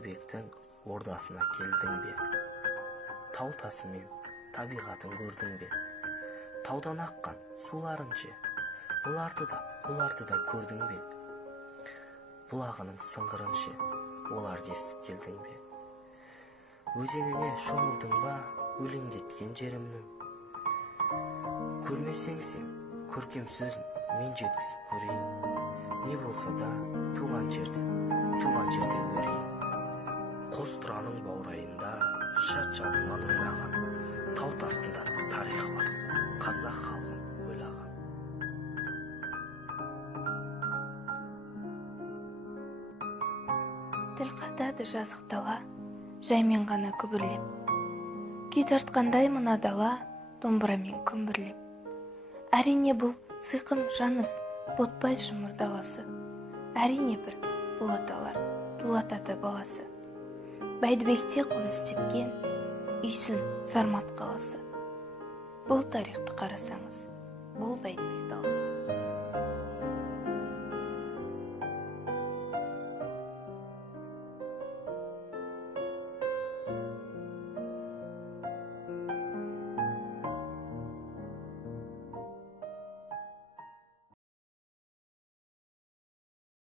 Бәйдібектің ордасына келдің бе? Тау тасы мен табиғатын көрдің бе? Таудан аққан суларын ше, оларды да көрдің бе? Бұлағының сыңғырын ше, оларды естіп келдің бе? Өзеніне шомылдың ба, өлеңдеткен жерімнің? Көрмесең сен, көркем сөзін мен жеткізіп көрейін. Не болса да туған жерде өрейін. Қос тұраның баурайында шат жадынан ойнаған, тау тастында тарихы бар, қазақ халқын ойлаған. Тіл қатады жазық дала, жаймен ғана күбірлеп. Күй тартқандай мына дала, домбырамен күмбірлеп. Әрине бұл сиқым жаныс, ботпай шымыр даласы. Әрине бір дулаталар, дулатады баласы. Бәйдібекте қоныс тепкен, үйсін Сармат қаласы. Бұл тарихты қарасаңыз, бұл Бәйдібек даласы.